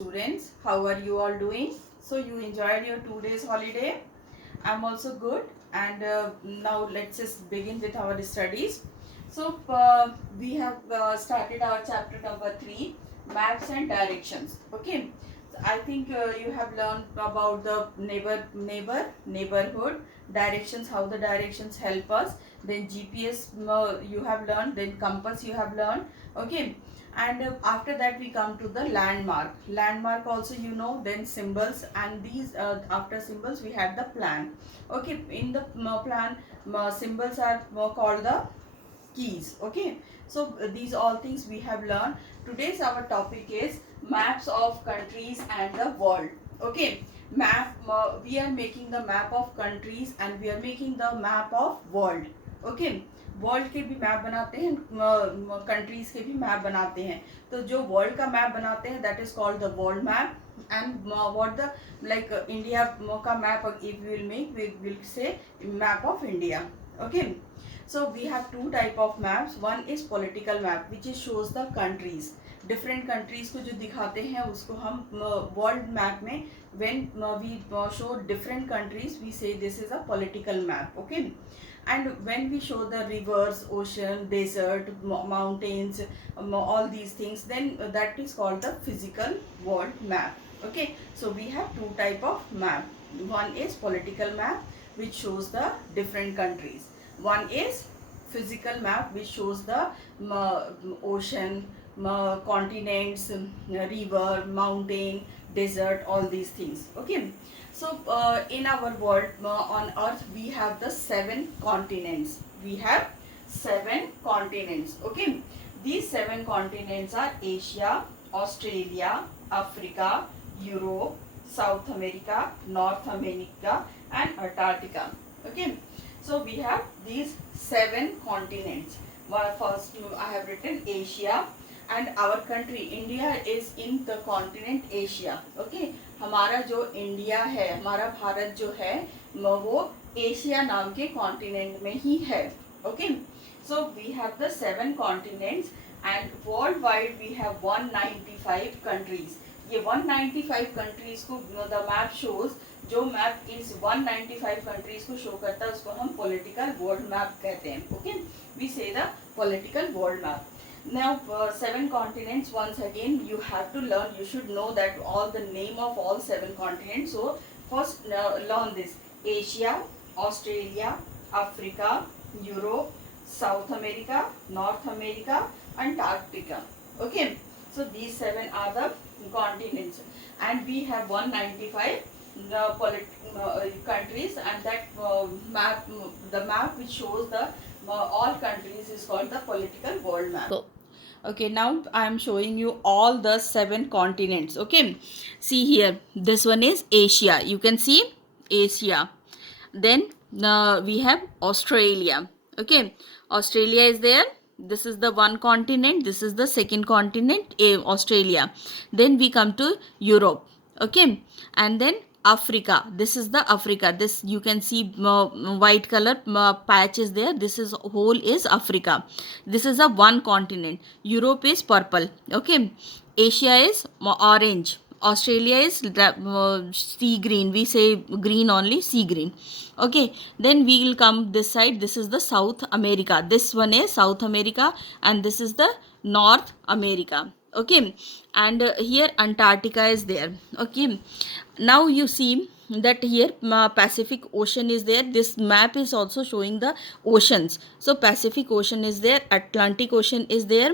Students, how are you all doing? So you enjoyed your 2 days holiday? I'm also good, and now let's just begin with our studies. So we have started our chapter number 3, maps and directions. Okay, so I think you have learned about the neighborhood directions, how the directions help us. Then GPS you have learned, then compass you have learned. Okay, and after that we come to the landmark also, then symbols, and these after symbols we had the plan. Okay, in the plan, symbols are called the keys. Okay, so these all things we have learned. Today's our topic is maps of countries and the world. Okay, we are making the map of countries and we are making the map of world. Okay, world के भी map बनाते हैं, countries के भी map बनाते हैं. तो जो वर्ल्ड का मैप बनाते हैं that is called the world map. And what the like India का map if will make we will say map of India. Okay, so we have two type of maps. One is political map which is shows the countries, different countries को जो दिखाते हैं उसको हम world map में when we show different countries we say this is a political map. Okay, and when we show the rivers, ocean, desert, mountains, all these things, then that is called the physical world map. Okay, so we have two type of map. One is political map which shows the different countries. One is physical map which shows the ocean, continents, river, mountain, desert, all these things. Okay, so in our world, on earth we have the 7 continents. We have 7 continents. Okay, these 7 continents are Asia, Australia, Africa, Europe, South America, North America, and Antarctica. Okay, so we have these 7 continents. First I have written Asia, and our country India is in the continent Asia. Okay, हमारा जो India है, हमारा भारत जो है वो Asia नाम के continent में ही है. Okay, so we have the 7 continents and world wide we have 195 countries. ये 195 कंट्रीज को द मैप शोज, जो मैप इस 195 कंट्रीज को शो करता है उसको हम पॉलिटिकल वर्ल्ड मैप कहते हैं. ओके, वी से the political world map. Now 7 continents, once again you have to learn, you should know that all the name of all 7 continents. So first learn this: Asia, Australia, Africa, Europe, South America, North America, Antarctica. Okay, so these 7 are the continents, and we have 195 countries, and that map, the map which shows the all countries is called the political world map. So, okay, now I am showing you all the 7 continents. Okay, see here, this one is Asia. You can see Asia. Then we have Australia. Okay, Australia is there. This is the one continent, this is the second continent, Australia. Then we come to Europe. Okay, and then Africa, this is the Africa. This you can see white color patch is there. This is whole is Africa. This is a one continent. Europe is purple. Okay, Asia is orange. Australia is sea green. We say green only, sea green. Okay, then we will come this side. This is the South America. This one is South America, and this is the North America. Okay, and here Antarctica is there. Okay, now you see that here Pacific Ocean is there. This map is also showing the oceans. So Pacific Ocean is there, Atlantic Ocean is there,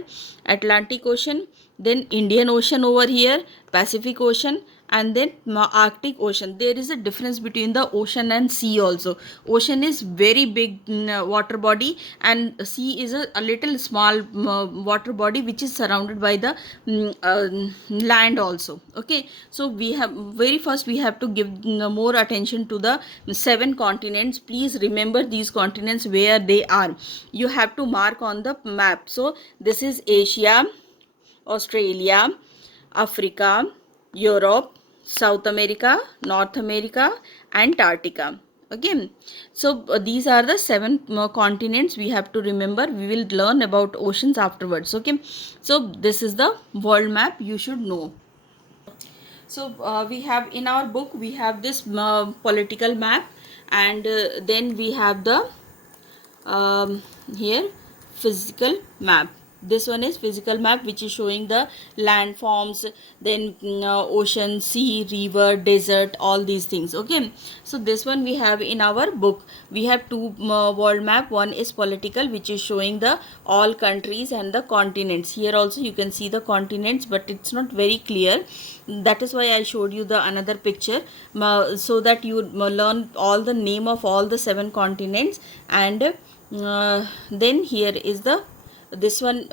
Atlantic Ocean, then Indian Ocean over here, Pacific Ocean, and then Arctic Ocean. There is a difference between the ocean and sea also. Ocean is very big water body, and sea is a little small water body which is surrounded by the land also. Okay, so we have, very first we have to give more attention to the 7 continents. Please remember these continents where they are. You have to mark on the map. So this is Asia, Australia, Africa, Europe, South America, North America, Antarctica. Okay, so these are the 7 continents we have to remember. We will learn about oceans afterwards. Okay, so this is the world map you should know. So we have in our book, we have this political map, and then we have the here physical map. This one is physical map, which is showing the landforms, then ocean, sea, river, desert, all these things. Okay, so this one we have in our book. We have two world map. One is political, which is showing the all countries and the continents. Here also you can see the continents, but it's not very clear. That is why I showed you the another picture, so that you learn all the name of all the 7 continents. And then here is the this one,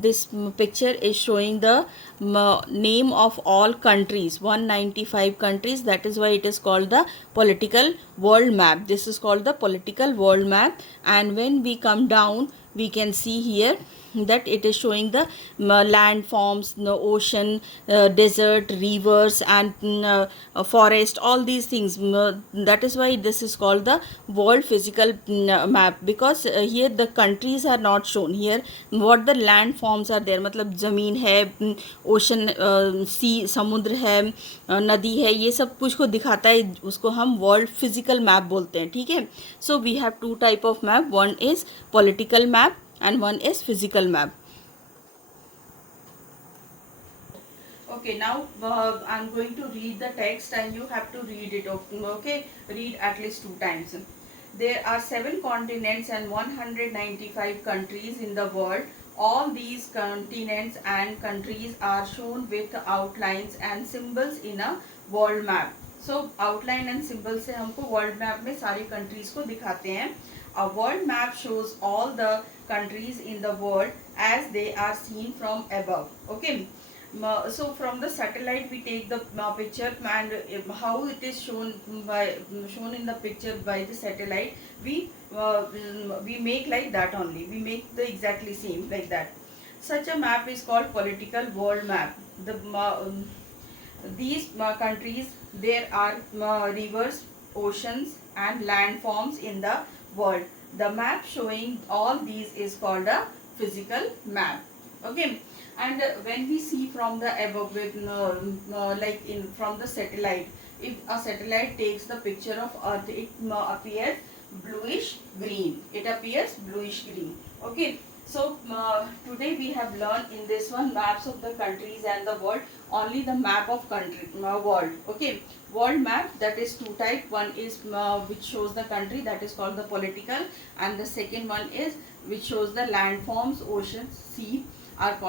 this picture is showing the name of all countries, 195 countries. That is why it is called the political world map. This is called the political world map. And when we come down, we can see here that it is showing the land forms, the ocean, desert, rivers, and forest, all these things. That is why this is called the world physical map, because here the countries are not shown. Here what the land forms are there, मतलब ज़मीन है, ocean, सी, समुद्र है, नदी है, ये सब कुछ को दिखाता है, उसको हम वर्ल्ड फिजिकल मैप बोलते हैं. ठीक है. So we have 2 type of map. One is political map and one is physical map. Okay, now I'm going to read the text and you have to read it. Okay, read at least 2 times. There are 7 continents and 195 countries in the world. All these continents and countries are shown with outlines and symbols in a world map. So outline and symbol से हमको world map में सारी countries को दिखाते हैं. A world map shows all the countries in the world as they are seen from above. Okay. So from the satellite we take the picture, and how it is shown in the picture by the satellite, we make like that only. We make the exactly same like that. Such a map is called political world map. These countries, there are rivers, oceans, and landforms in the world. The map showing all these is called a physical map. Okay. And when we see from the above, with like in from the satellite, if a satellite takes the picture of earth, it appears bluish green. It appears bluish green. Okay. So today we have learned in this one maps of the countries and the world, only the map of country world. Okay. World map, that is 2 type. One is which shows the country, that is called the political, and the second one is which shows the landforms, oceans, sea, are called